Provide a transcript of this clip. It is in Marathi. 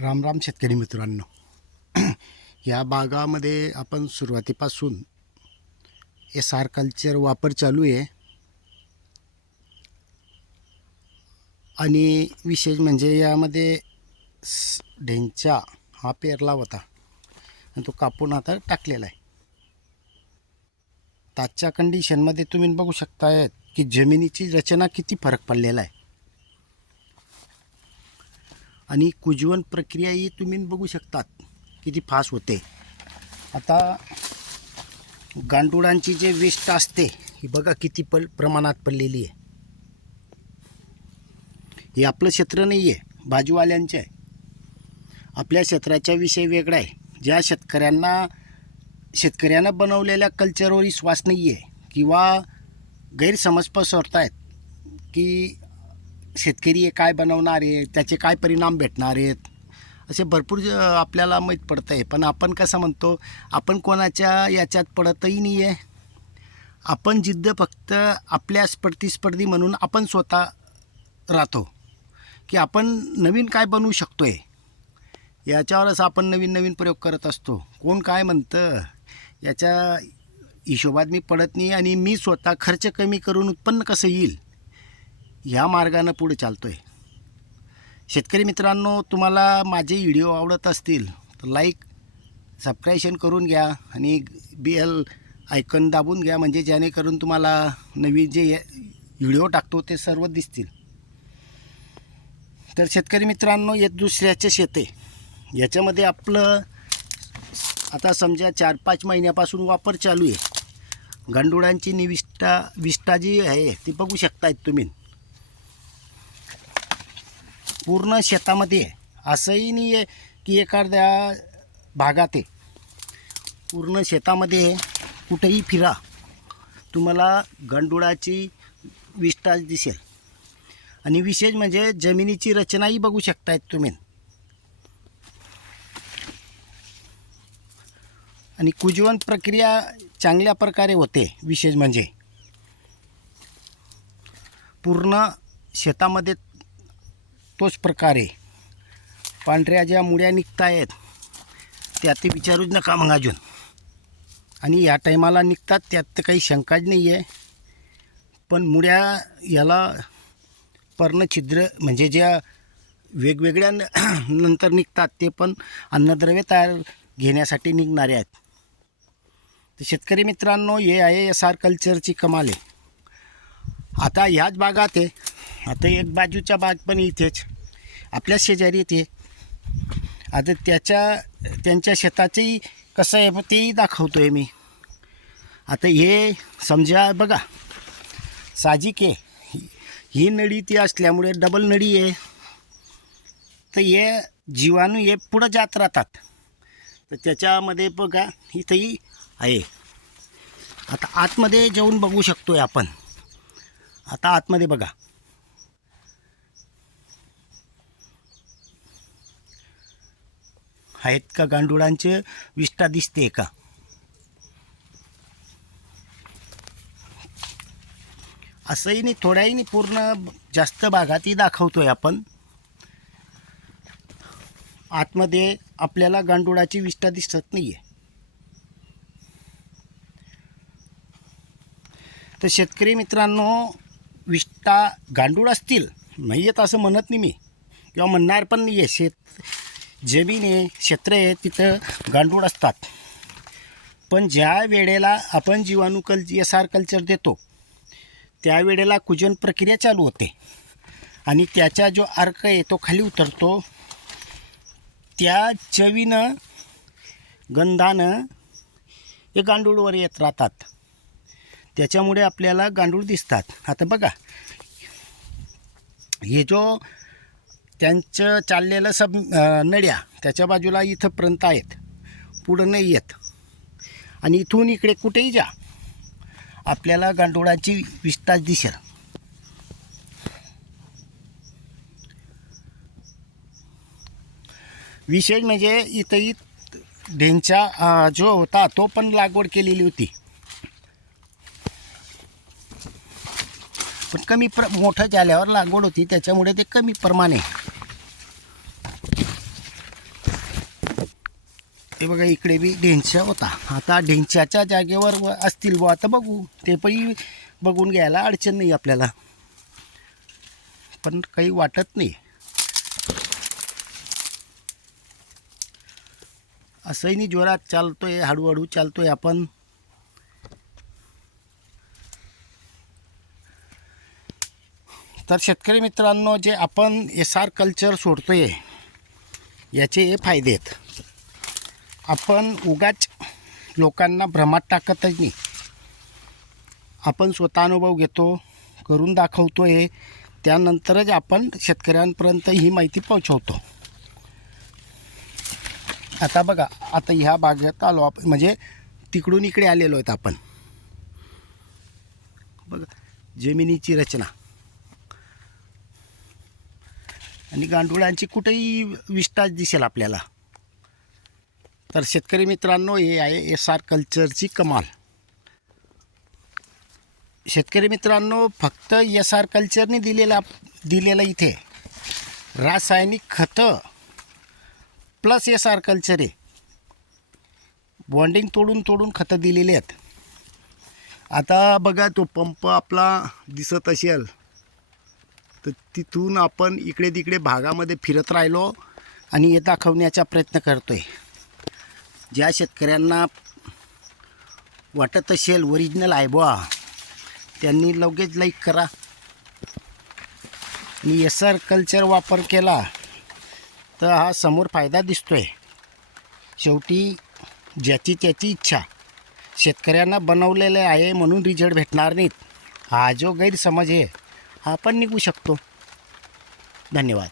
राम राम शेतकरी मित्रांनो. या बागामध्ये आपण सुरुवातीपासून एस आर कल्चर वापर चालू आहे. आणि विशेष म्हणजे यामध्ये ढेंचा हा पेरला होता. आणि तो कापून आता टाकलेला आहे. आजच्या कंडिशनमध्ये तुम्ही बघू शकताय की जमिनीची रचना किती फरक पडलेला आहे. आणि कुजवण प्रक्रिया ही तुम्ही बघू शकतात किती फास्ट होते. आता गांडुळांची जे वेस्ट असते ही बघा किती पल प्रमाणात पडलेली आहे. हे आपलं क्षेत्र नाही आहे बाजूवाल्यांचं आहे. आपल्या क्षेत्राच्या विषय वेगळा आहे. ज्या शेतकऱ्यांना शेतकऱ्यानं बनवलेल्या कल्चरवर विश्वास नाही आहे किंवा गैरसमज पसरत आहेत की शेतकरी हे काय बनवणार आहे त्याचे काय परिणाम भेटणार आहेत? असे भरपूर ज- आपल्याला माहीत पडतं आहे. पण आपण कसं म्हणतो आपण कोणाच्या याच्यात पडतही नाही आहे आपण जिद्द फक्त आपल्या प्रतिस्पर्धी म्हणून आपण स्वतः राहतो. की आपण नवीन काय बनवू शकतो आहे याच्यावरच आपण नवीन नवीन प्रयोग करत असतो. कोण काय म्हणतं? याच्या हिशोबात मी पडत नाही आणि मी स्वतः खर्च कमी करून उत्पन्न कसं येईल? ह्या मार्गानं पुढे चालतो आहे शेतकरी मित्रांनो तुम्हाला माझे व्हिडिओ आवडत असतील तर लाईक सबस्क्रायशन करून घ्या आणि बी एल आयकन दाबून घ्या म्हणजे जेणेकरून तुम्हाला नवीन जे व्हिडिओ टाकतो ते सर्व दिसतील. तर शेतकरी मित्रांनो हे दुसऱ्याचे शेत आहे. याच्यामध्ये आपलं आता समजा चार पाच महिन्यापासून वापर चालू आहे. गांडुळांची निविष्ठा विष्ठा जी आहे ती बघू शकतायत तुम्ही. पूर्ण शेतामध्ये आहे. असंही नाही आहे की एखाद्या भागात आहे. पूर्ण शेतामध्ये कुठेही फिरा. तुम्हाला गांडुळाची विष्ठा दिसेल. आणि विशेष म्हणजे जमिनीची रचनाही बघू शकतायत तुम्ही. आणि कुजवण प्रक्रिया चांगल्या प्रकारे होते. विशेष म्हणजे पूर्ण शेतामध्ये तोच प्रकारे पांढऱ्या ज्या मुळ्या निघत आहेत त्या ते विचारूच नका मग अजून. आणि या टायमाला निघतात त्यात तर काही शंकाच नाही आहे पण मुळ्या याला पर्णछिद्र म्हणजे ज्या वेगवेगळ्या न- नंतर निघतात ते पण अन्नद्रव्य तयार घेण्यासाठी निघणारे आहेत. तर शेतकरी मित्रांनो हे आहे एस आर कल्चरची कमाल आहे. आता ह्याच भागात आहे. आता एक बाजूच्या बाग पण इथेच. आपल्या शेजारी येते. आता त्याच्या त्यांच्या शेताचंही कसं आहे तेही दाखवतो आहे मी. आता हे समजा बघा साहजिक आहे. ही- ही नळी ती असल्यामुळे डबल नळी आहे. तर हे जीवाणू हे पुढं जात राहतात. तर त्याच्यामध्ये बघा इथंही आहे. आता आतमध्ये जाऊन बघू शकतो आहे आपण. आता आतमध्ये बघा. आहेत का? गांडुळांचे विष्ठा दिसते का? असंही नाही थोड्याही नाही पूर्ण जास्त भागातही दाखवतोय आपण. आतमध्ये आपल्याला गांडुळाची विष्ठा दिसत नाही आहे तर शेतकरी मित्रांनो विष्ठा गांडूळ असतील नाही आहेत असं म्हणत नाही मी. किंवा म्हणणार पण नाही आहे शेत जमीन आहे क्षेत्र आहे तिथं गांडूळ असतात. पण ज्या वेळेला आपण जीवाणू कल एस आर कल्चर देतो त्यावेळेला कुजन प्रक्रिया चालू होते. आणि त्याचा जो अर्क आहे तो खाली उतरतो. त्या चवीनं गंधानं हे गांडूळवर येत राहतात. त्याच्यामुळे आपल्याला गांडूळ दिसतात. आता बघा हे जो त्यांचं चाललेलं सब नड्या त्याच्या बाजूला इथंपर्यंत आहेत. पुढं नाही येत. आणि इथून इकडे कुठेही जा. आपल्याला गांडोळाची विस्तार दिसेल. विशेष म्हणजे इथंही ढेंचा जो होता तो पण लागवड केलेली होती. पण कमी प्र मोठं झाल्यावर लागवड होती. त्याच्यामुळे ते कमी प्रमाणे हे बघा इकडे बी ढेंच्या होता. आता ढेंच्याच्या जागेवर व- असतील बुवा. आता बघू. ते पण बघून घ्यायला अडचण नाही आपल्याला. पण काही वाटत नाही. असंही नाही जोरात चालतोय हळूहळू चालतोय आपण. तर शेतकरी मित्रांनो जे आपण एस आर कल्चर सोडतोय याचे हे फायदे आहेत. आपण उगाच लोकांना भ्रमात टाकतच नाही. आपण स्वतः अनुभव घेतो करून दाखवतो आहे त्यानंतरच आपण शेतकऱ्यांपर्यंत ही माहिती पोहोचवतो. आता बघा आता ह्या बागेत आलो आपण म्हणजे तिकडून इकडे आलेलो आहेत आपण. बघा जमिनीची रचना. आणि गांडुळांची कुठेही विष्टाच दिसेल आपल्याला. तर शेतकरी मित्रांनो हे आहे एस आर कल्चरची कमाल. शेतकरी मित्रांनो फक्त एस आर कल्चरने दिलेला दिलेलं इथे रासायनिक खतं प्लस एस आर कल्चर आहे. बॉन्डिंग तोडून तोडून खतं दिलेली आहेत. आता बघा तो पंप आपला दिसत असेल तर तिथून आपण इकडे तिकडे भागामध्ये फिरत राहिलो आणि हे दाखवण्याचा प्रयत्न करतो आहे ज्या शेतकऱ्यांना वाटत असेल ओरिजिनल आहे बुवा त्यांनी लगेच लाईक करा. आणि एस आर कल्चर वापर केला तर हा समोर फायदा दिसतोय. शेवटी ज्याची त्याची इच्छा. शेतकऱ्यांना बनवलेले आहे म्हणून रिझल्ट भेटणार नाहीत. हा जो गैरसमज आहे हा पण निघू शकतो. धन्यवाद.